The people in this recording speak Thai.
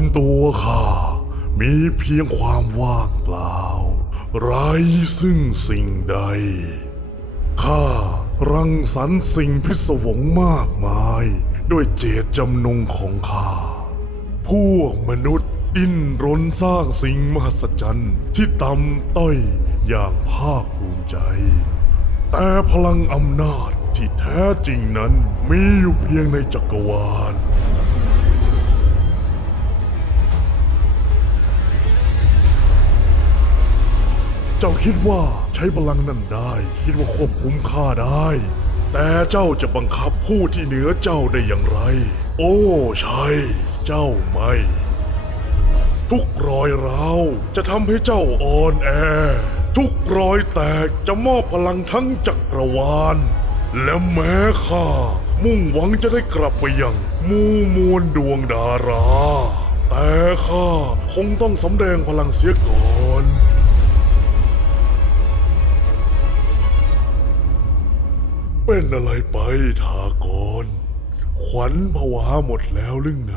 นตัวข้ามีเพียงความว่างเปล่า ไร้ซึ่งสิ่งใด ข้ารังสรรค์สิ่งพิศวงมากมาย ด้วยเจตจำนงของข้า พวกมนุษย์ดิ้นรนสร้างสิ่งมหัศจรรย์ที่ต่ำต้อยอย่างภาคภูมิใจ แต่พลังอำนาจที่แท้จริงนั้นมีอยู่เพียงในจักรวาล เจ้าคิดว่าใช้พลังนั่นได้ คิดว่าควบคุมข้าได้ แต่เจ้าจะบังคับผู้ที่เหนือเจ้าได้อย่างไร โอ้ใช่ เจ้าไม่ ทุกรอยร้าวจะทำให้เจ้าอ่อนแอ ทุกรอยแตกจะมอบพลังทั้งจักรวาล และแม้ข้ามุ่งหวังจะได้กลับไปยังมูมวลดวงดารา แต่ข้าคงต้องสำแดงพลังเสียก่อน เป็นอะไรไปทากร ขวัญผวาหมดแล้วหรือไง